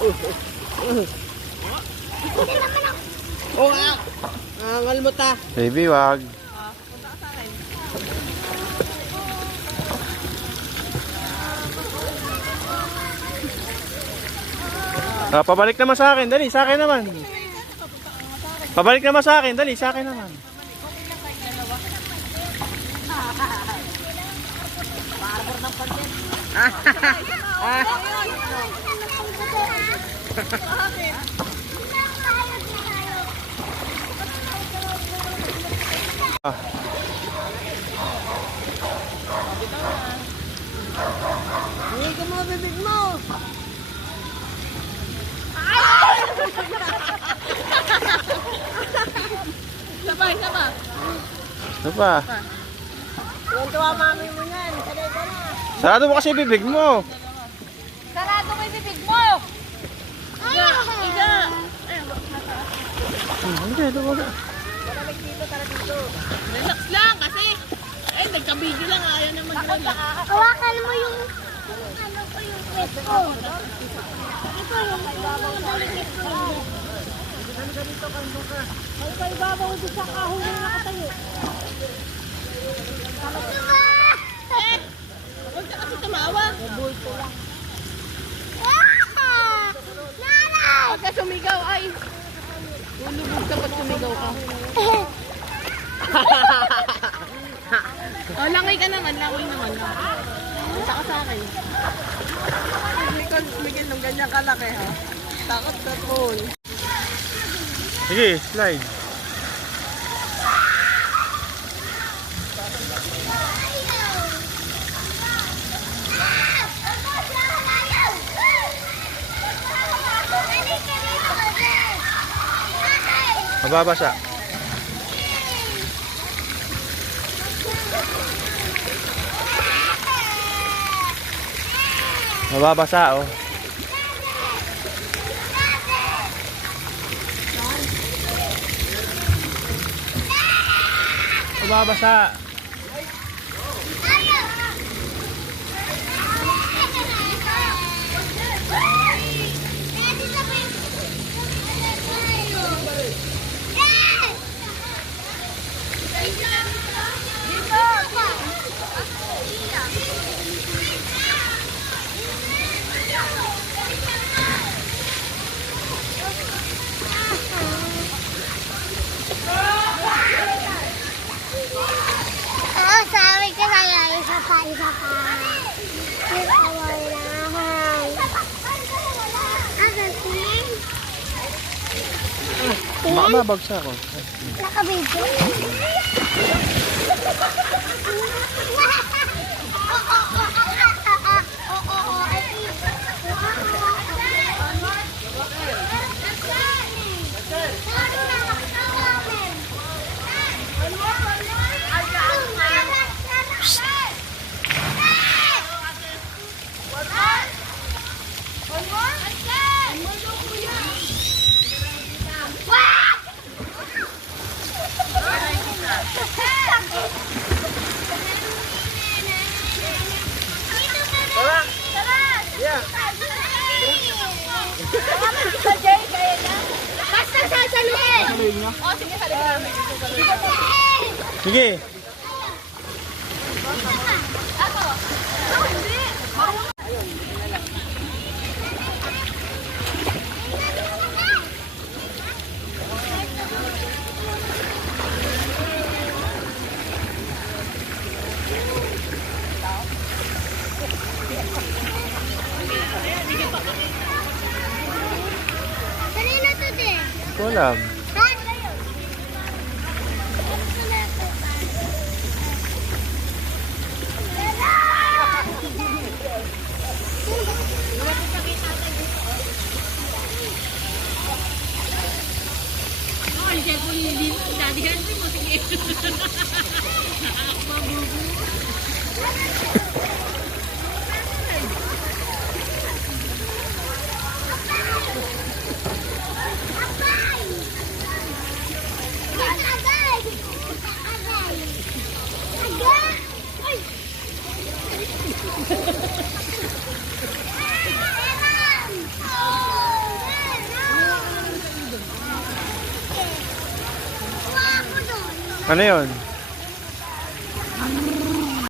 Oh, angal mo ta. Baby, wag. Punta ka sa akin. Pabalik naman sa akin. Dali, sa akin naman. Pabalik naman sa akin. Dali, sa akin naman. Hindi ka mga bibig mo. Sabay, sabay. Ano pa? Tuwa mami mo yan. Sanay ka na. Sarado mo kasi bibig mo. Sarado mo yung bibig mo. Iga, iga. Hindi, ito wala. Relax lang kasi. Nagka-video lang. Ayaw na mag-relax. Hawakan mo yung ano ko yung pet ko. Ito yung madaligit ko. May kaibabaw doon sa kahon na nakatayo. Huwag ka kasi tumawa. Nanay! Huwag ka sumigaw ay. Ulubog ka pag sumigaw ka. Oh, langoy ka naman. Langoy naman. Punta ka sa akin. Miguel, nung ganyan kalaki ha. Takot sa pool. Sige, slide. Mababasa. Mababasa, oh. Mababasa. Oh, sabi ko sa'yo, isa pa. Isa wala. Asan tingin? Mabagsa ako. Nakabidyo. Basta sasaluhin! Oh, sige, halika namin. Sige. Ako. Oh, hindi. Kanina to din. Hindi ko alam. Oh, yung cellphone ni Daddy Henry mo. Sige. Oh! Ano yun?